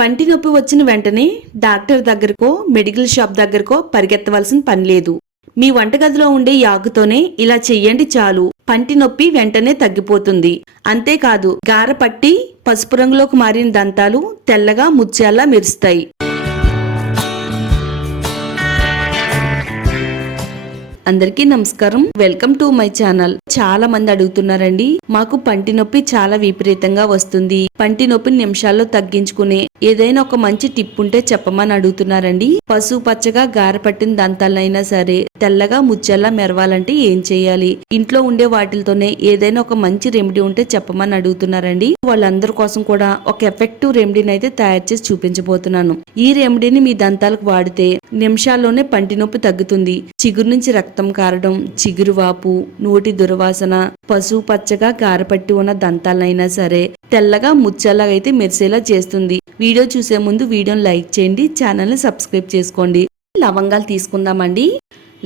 పంటి నొప్పి వచ్చిన వెంటనే డాక్టర్ దగ్గరకో మెడికల్ షాప్ దగ్గరకో పరిగెత్తవలసిన పని లేదు. మీ వంటగదిలో ఉండే యాగుతోనే ఇలా చెయ్యండి చాలు, పంటి నొప్పి వెంటనే తగ్గిపోతుంది. అంతేకాదు గార పట్టి పసుపు రంగులోకి మారిన దంతాలు తెల్లగా ముత్యాల్లా మెరుస్తాయి. అందరికీ నమస్కారం. Welcome to my channel. చాలా మంది అడుగుతున్నారండి, మాకు పంటి నొప్పి చాలా విపరీతంగా వస్తుంది, పంటి నొప్పిని నిమిషాల్లో తగ్గించుకునే ఏదైనా ఒక మంచి టిప్ ఉంటే చెప్పమని అడుగుతున్నారండి. పసుపు పచ్చగా గార పట్టిన దంతాలైనా సరే తెల్లగా ముత్యాల్లా మెరవాలంటే ఏం చేయాలి, ఇంట్లో ఉండే వాటితోనే ఏదైనా ఒక మంచి రెమెడీ ఉంటే చెప్పమని అడుగుతున్నారండి. వాళ్ళందరి కోసం కూడా ఒక ఎఫెక్టివ్ రెమెడీని అయితే తయారు చేసి చూపించబోతున్నాను. ఈ రెమెడీని మీ దంతాలకు వాడితే నిమిషాల్లోనే పంటి నొప్పి తగ్గుతుంది. చిగురు నుంచి రక్తం కారడం, చిగురు వాపు, నోటి దుర్వాసన, పసుపు పచ్చగా గారపట్టి ఉన్న దంతాలైనా సరే తెల్లగా ముత్యాల్లా అయితే మెరిసేలా చేస్తుంది. వీడియో చూసే ముందు వీడియోని లైక్ చేయండి, ఛానల్ ని సబ్స్క్రైబ్ చేసుకోండి. లవంగాలు తీసుకుందామండి.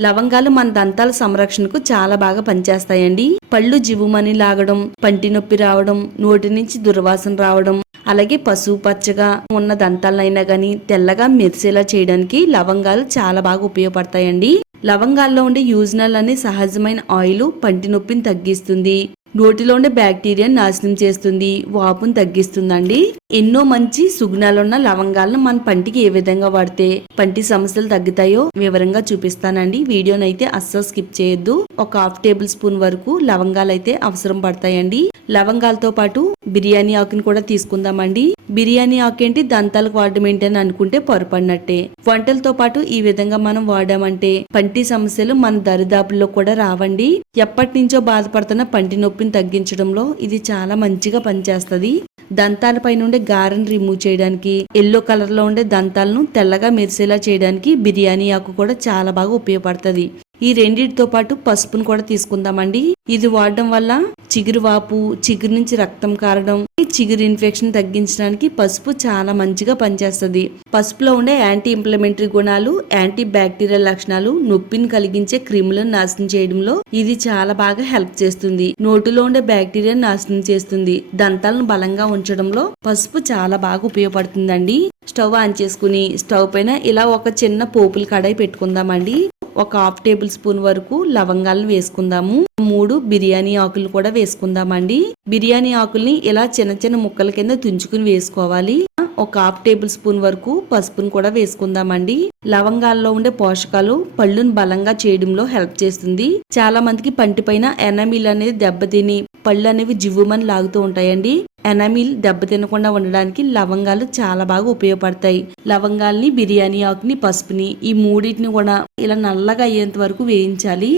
లవంగాలు మన దంతాల సంరక్షణకు చాలా బాగా పనిచేస్తాయండి. పళ్ళు జివ్వుమని లాగడం, పంటి నొప్పి రావడం, నోటి నుంచి దుర్వాసన రావడం, అలాగే పసుపు పచ్చగా ఉన్న దంతాలైనా గానీ తెల్లగా మెరిసేలా చేయడానికి లవంగాలు చాలా బాగా ఉపయోగపడతాయండి. లవంగాల్లో ఉండే యూజ్నల్ అనే సహజమైన ఆయిల్ పంటి నొప్పిని తగ్గిస్తుంది, నోటిలో ఉండే బ్యాక్టీరియాని నాశనం చేస్తుంది, వాపును తగ్గిస్తుందండి. ఎన్నో మంచి సుగుణాలున్న లవంగాలను మన పంటికి ఏ విధంగా వాడితే పంటి సమస్యలు తగ్గుతాయో వివరంగా చూపిస్తానండి. వీడియోనైతే అస్సలు స్కిప్ చేయొద్దు. ఒక హాఫ్ టేబుల్ స్పూన్ వరకు లవంగాలు అయితే అవసరం పడతాయండి. లవంగాలతో పాటు బిర్యానీ ఆకుని కూడా తీసుకుందామండి. బిర్యానీ ఆకు ఏంటి, దంతాలకు వాడడం ఏంటి అని అనుకుంటే పొరపడినట్టే. వంటలతో పాటు ఈ విధంగా మనం వాడామంటే పంటి సమస్యలు మన దరిదాపుల్లో కూడా రావండి. ఎప్పటి నుంచో బాధపడుతున్న పంటి నొప్పిని తగ్గించడంలో ఇది చాలా మంచిగా పనిచేస్తుంది. దంతాల పైన ఉండే గారెను రిమూవ్ చేయడానికి, ఎల్లో కలర్ లో ఉండే దంతాలను తెల్లగా మెరిసేలా చేయడానికి బిర్యానీ ఆకు కూడా చాలా బాగా ఉపయోగపడుతుంది. ఈ రెండింటితో పాటు పసుపును కూడా తీసుకుందామండి. ఇది వాడడం వల్ల చిగురు వాపు, చిగురు నుంచి రక్తం కారడం, చిగురు ఇన్ఫెక్షన్ తగ్గించడానికి పసుపు చాలా మంచిగా పనిచేస్తుంది. పసుపులో ఉండే యాంటీ ఇంప్లమెంటరీ గుణాలు, యాంటీ బ్యాక్టీరియల్ లక్షణాలు, నొప్పిని కలిగించే క్రిములను నాశనం చేయడంలో ఇది చాలా బాగా హెల్ప్ చేస్తుంది. నోటిలో ఉండే బ్యాక్టీరియా నాశనం చేస్తుంది. దంతాలను బలంగా ఉంచడంలో పసుపు చాలా బాగా ఉపయోగపడుతుందండి. స్టవ్ ఆన్ చేసుకుని స్టవ్ పైన ఇలా ఒక చిన్న పోపుల కడాయి పెట్టుకుందామండి. ఒక హాఫ్ టేబుల్ స్పూన్ వరకు లవంగాలను వేసుకుందాము. 3 బిర్యానీ ఆకులు కూడా వేసుకుందామండి. బిర్యానీ ఆకుల్ని ఇలా చిన్న చిన్న ముక్కల కింద తుంచుకుని వేసుకోవాలి. ఒక హాఫ్ టేబుల్ స్పూన్ వరకు పసుపును కూడా వేసుకుందామండి. లవంగాల్లో ఉండే పోషకాలు పళ్ళును బలంగా చేయడంలో హెల్ప్ చేస్తుంది. చాలా మందికి పంటి పైన ఎనామిల్ అనేది దెబ్బతిని పళ్ళు అనేవి జివ్వుమని లాగుతూ ఉంటాయండి. ఎనామిల్ దెబ్బ తినకుండా ఉండడానికి లవంగాలు చాలా బాగా ఉపయోగపడతాయి. లవంగాల్ని, బిర్యానీ ఆకుని, పసుపుని ఈ మూడింటిని కూడా ఇలా నల్లగా అయ్యేంత వరకు వేయించాలి.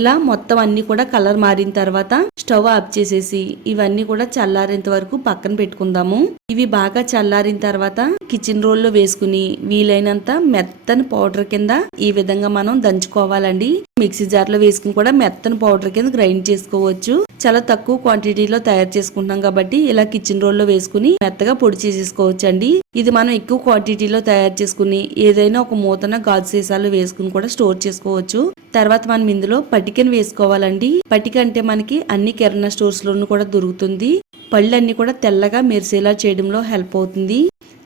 ఇలా మొత్తం అన్ని కూడా కలర్ మారిన తర్వాత స్టవ్ ఆఫ్ చేసేసి ఇవన్నీ కూడా చల్లారేంత వరకు పక్కన పెట్టుకుందాము. ఇవి బాగా చల్లారిన తర్వాత కిచెన్ రోల్ లో వేసుకుని వీలైనంత మెత్తని పౌడర్ కింద ఈ విధంగా మనం దంచుకోవాలండి. మిక్సీ జార్ లో వేసుకుని కూడా మెత్తని పౌడర్ కింద గ్రైండ్ చేసుకోవచ్చు. చాలా తక్కువ క్వాంటిటీలో తయారు చేసుకుంటాం కాబట్టి ఇలా కిచెన్ రోల్ లో వేసుకుని మెత్తగా పొడి చేసేసుకోవచ్చు అండి. ఇది మనం ఎక్కువ క్వాంటిటీలో తయారు చేసుకుని ఏదైనా ఒక మూతన గాజు సీసాలు వేసుకుని కూడా స్టోర్ చేసుకోవచ్చు. తర్వాత మనం ఇందులో పటికను వేసుకోవాలండి. పటిక అంటే మనకి అన్ని కిరాణా స్టోర్స్ లోనూ కూడా దొరుకుతుంది. పళ్ళన్నీ కూడా తెల్లగా మెరిసేలా చేయడంలో హెల్ప్ అవుతుంది.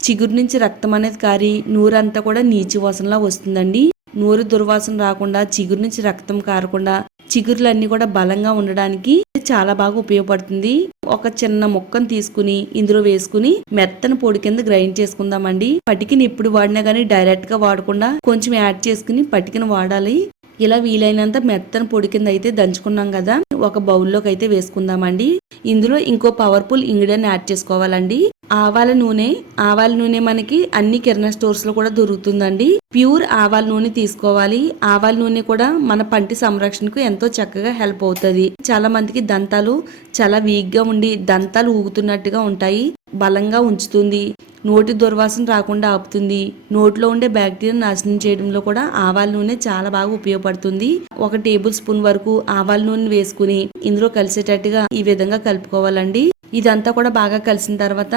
చిగురు నుంచి రక్తం అనేది కారి నూరంతా కూడా నీచు వాసనలా వస్తుందండి. నూరు దుర్వాసన రాకుండా, చిగురు నుంచి రక్తం కారకుండా, చిగురులన్నీ కూడా బలంగా ఉండడానికి చాలా బాగా ఉపయోగపడుతుంది. ఒక చిన్న ముక్కను తీసుకుని ఇందులో వేసుకుని మెత్తని పొడి కింద గ్రైండ్ చేసుకుందామండి. పటికని ఎప్పుడు వాడినా గానీ డైరెక్ట్ గా వాడకుండా కొంచెం యాడ్ చేసుకుని పటికను వాడాలి. ఇలా వీలైనంత మెత్తని పొడి కింద అయితే దంచుకున్నాం కదా, ఒక బౌల్లోకి అయితే వేసుకుందామండి. ఇందులో ఇంకో పవర్ఫుల్ ఇంగ్రీడియంట్ యాడ్ చేసుకోవాలండి. ఆవాల నూనె. ఆవాల నూనె మనకి అన్ని కిరాణా స్టోర్స్ లో కూడా దొరుకుతుందండి. ప్యూర్ ఆవాల నూనె తీసుకోవాలి. ఆవాల నూనె కూడా మన పంటి సంరక్షణకు ఎంతో చక్కగా హెల్ప్ అవుతుంది. చాలా మందికి దంతాలు చాలా వీక్ గా ఉండి దంతాలు ఊగుతున్నట్టుగా ఉంటాయి. బలంగా ఉంచుతుంది. నోటి దుర్వాసన రాకుండా ఆపుతుంది. నోట్లో ఉండే బ్యాక్టీరియా నాశనం చేయడంలో కూడా ఆవాల నూనె చాలా బాగా ఉపయోగపడుతుంది. 1 టేబుల్ స్పూన్ వరకు ఆవాల నూనె వేసుకుని ఇందులో కలిసేటట్టుగా ఈ విధంగా కలుపుకోవాలండి. ఇదంతా కూడా బాగా కలిసిన తర్వాత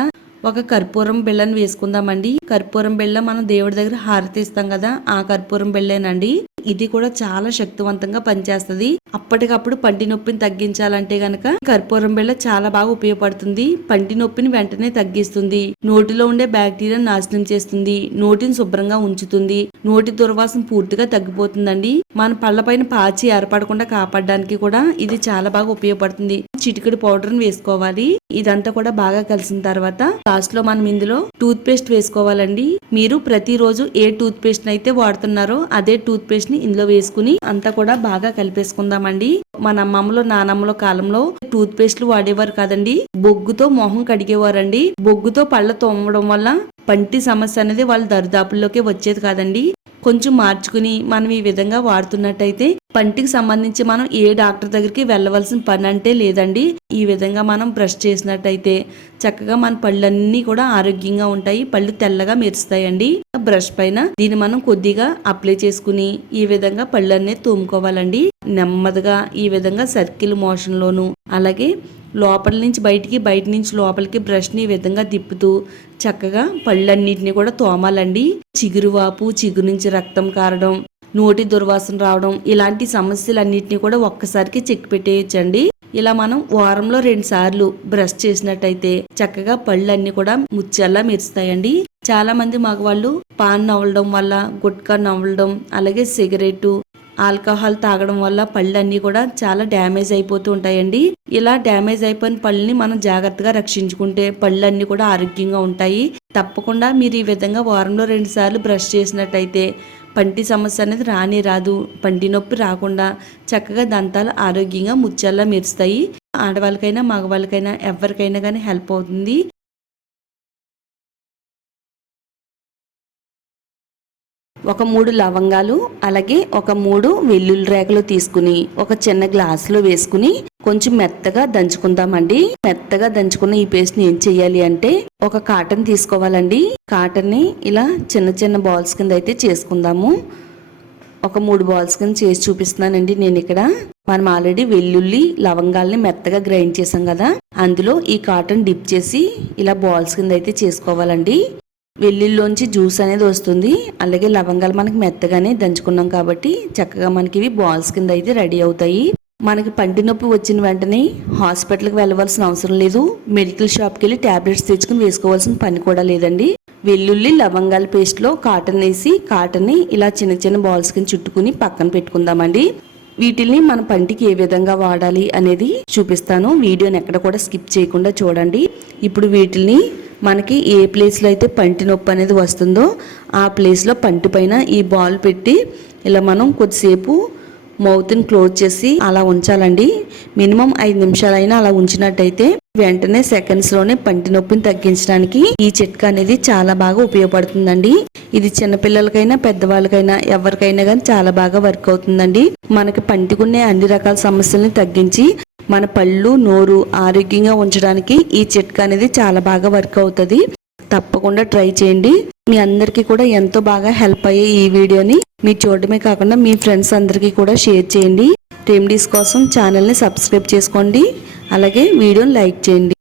ఒక కర్పూరం బిళ్ళను వేసుకుందామండి. కర్పూరం బిళ్ళ మనం దేవుడి దగ్గర హారతి ఇస్తాం కదా, ఆ కర్పూరం బిళ్ళేనండి. ఇది కూడా చాలా శక్తివంతంగా పనిచేస్తది. అప్పటికప్పుడు పంటి నొప్పిని తగ్గించాలంటే గనక కర్పూరం బిళ్ళ చాలా బాగా ఉపయోగపడుతుంది. పంటి నొప్పిని వెంటనే తగ్గిస్తుంది, నోటిలో ఉండే బ్యాక్టీరియా నాశనం చేస్తుంది, నోటిని శుభ్రంగా ఉంచుతుంది, నోటి దుర్వాసన పూర్తిగా తగ్గిపోతుందండి. మన పళ్ళ పైన పాచి ఏర్పడకుండా కాపాడడానికి కూడా ఇది చాలా బాగా ఉపయోగపడుతుంది. చిటికెడు పౌడర్ వేసుకోవాలి. ఇదంతా కూడా బాగా కలిసిన తర్వాత లాస్ట్ లో మనం ఇందులో టూత్ పేస్ట్ వేసుకోవాలండి. మీరు ప్రతిరోజు ఏ టూత్ పేస్ట్ అయితే వాడుతున్నారో అదే టూత్ పేస్ట్ ని ఇందులో వేసుకుని అంతా కూడా బాగా కలిపేసుకుందామండి. మన అమ్మమ్మలో నానమ్మలో కాలంలో టూత్ పేస్ట్లు వాడేవారు కాదండి, బొగ్గుతో మొహం కడిగేవారండి. బొగ్గుతో పళ్ళ తోమడం వల్ల పంటి సమస్య అనేది వాళ్ళ దరిదాపుల్లోకి వచ్చేది కాదండి. కొంచెం మార్చుకుని మనం ఈ విధంగా వాడుతున్నట్టయితే పంటికి సంబంధించి మనం ఏ డాక్టర్ దగ్గరికి వెళ్ళవలసిన పని అంటే లేదండి. ఈ విధంగా మనం బ్రష్ చేసినట్టయితే చక్కగా మన పళ్ళన్నీ కూడా ఆరోగ్యంగా ఉంటాయి, పళ్ళు తెల్లగా మెరుస్తాయండి. బ్రష్ పైన దీన్ని మనం కొద్దిగా అప్లై చేసుకుని ఈ విధంగా పళ్ళన్నీ తోముకోవాలండి. నెమ్మదిగా ఈ విధంగా సర్కిల్ మోషన్ లోను, అలాగే లోపల నుంచి బయటికి, బయట నుంచి లోపలికి బ్రష్ ని ఈ విధంగా తిప్పుతూ చక్కగా పళ్ళన్నిటిని కూడా తోమాలండి. చిగురువాపు, చిగురు నుంచి రక్తం కారడం, నోటి దుర్వాసన రావడం, ఇలాంటి సమస్యలన్నిటిని కూడా ఒక్కసారికి చెక్ పెట్టేయచ్చండి. ఇలా మనం వారంలో 2 సార్లు బ్రష్ చేసినట్టయితే చక్కగా పళ్ళన్నీ కూడా ముత్యాల్లా మెరుస్తాయండి. చాలా మంది మగవాళ్ళు పాన్ నవ్వడం వల్ల, గుట్కా నవ్వడం, అలాగే సిగరెట్, ఆల్కహాల్ తాగడం వల్ల పళ్ళన్నీ కూడా చాలా డ్యామేజ్ అయిపోతూ ఉంటాయండి. ఇలా డ్యామేజ్ అయిపోయిన పళ్ళని మనం జాగ్రత్తగా రక్షించుకుంటే పళ్ళన్నీ కూడా ఆరోగ్యంగా ఉంటాయి. తప్పకుండా మీరు ఈ విధంగా వారంలో 2 సార్లు బ్రష్ చేసినట్టయితే పంటి సమస్య అనేది రానే రాదు. పంటి నొప్పి రాకుండా చక్కగా దంతాలు ఆరోగ్యంగా ముత్యాల్లా మెరుస్తాయి. ఆడవాళ్ళకైనా మగవాళ్ళకైనా ఎవరికైనా కానీ హెల్ప్ అవుతుంది. ఒక 3 లవంగాలు, అలాగే ఒక 3 వెల్లుల్లి రేఖలు తీసుకుని ఒక చిన్న గ్లాసులో వేసుకుని కొంచెం మెత్తగా దంచుకుందామండి. మెత్తగా దంచుకున్న ఈ పేస్ట్ ని ఏం చెయ్యాలి అంటే ఒక కాటన్ తీసుకోవాలండి. కాటన్ ని ఇలా చిన్న చిన్న బాల్స్ కింద అయితే చేసుకుందాము. ఒక 3 బాల్స్ కింద చేసి చూపిస్తున్నానండి నేను ఇక్కడ. మనం ఆల్రెడీ వెల్లుల్లి లవంగాల్ని మెత్తగా గ్రైండ్ చేసాం కదా, అందులో ఈ కాటన్ డిప్ చేసి ఇలా బాల్స్ కింద అయితే చేసుకోవాలండి. వెల్లుల్లిలోంచి జ్యూస్ అనేది వస్తుంది, అలాగే లవంగాలు మనకి మెత్తగానే దంచుకున్నాం కాబట్టి చక్కగా మనకి ఇవి బాల్స్ కింద అయితే రెడీ అవుతాయి. మనకి పంటి నొప్పి వచ్చిన వెంటనే హాస్పిటల్కి వెళ్ళవలసిన అవసరం లేదు, మెడికల్ షాప్కి వెళ్ళి టాబ్లెట్స్ తెచ్చుకుని వేసుకోవాల్సిన పని కూడా లేదండి. వెల్లుల్లి లవంగాల పేస్ట్లో కాటన్ వేసి కాటన్ని ఇలా చిన్న చిన్న బాల్స్ కింద చుట్టుకుని పక్కన పెట్టుకుందామండి. వీటిల్ని మన పంటికి ఏ విధంగా వాడాలి అనేది చూపిస్తాను. వీడియోని ఎక్కడ కూడా స్కిప్ చేయకుండా చూడండి. ఇప్పుడు వీటిల్ని మనకి ఏ ప్లేస్లో అయితే పంటి నొప్పి అనేది వస్తుందో ఆ ప్లేస్లో పంటి పైన ఈ బాల్ పెట్టి ఇలా మనం కొద్దిసేపు మౌత్ని క్లోజ్ చేసి అలా ఉంచాలండి. మినిమం 5 నిమిషాలైనా అలా ఉంచినట్టయితే వెంటనే సెకండ్స్లోనే పంటి నొప్పిని తగ్గించడానికి ఈ చిట్కా అనేది చాలా బాగా ఉపయోగపడుతుందండి. ఇది చిన్నపిల్లలకైనా పెద్దవాళ్ళకైనా ఎవరికైనా కానీ చాలా బాగా వర్క్ అవుతుందండి. మనకి పంటికునే అన్ని రకాల సమస్యల్ని తగ్గించి మన పళ్ళు, నోరు ఆరోగ్యంగా ఉంచడానికి ఈ చిట్కా అనేది చాలా బాగా వర్క్ అవుతుంది. తప్పకుండా ట్రై చేయండి. మీ అందరికీ కూడా ఎంతో బాగా హెల్ప్ అయ్యే ఈ వీడియోని మీరు చూడడమే కాకుండా మీ ఫ్రెండ్స్ అందరికీ కూడా షేర్ చేయండి. రెమెడీస్ కోసం ఛానల్ని సబ్స్క్రైబ్ చేసుకోండి, అలాగే వీడియోని లైక్ చేయండి.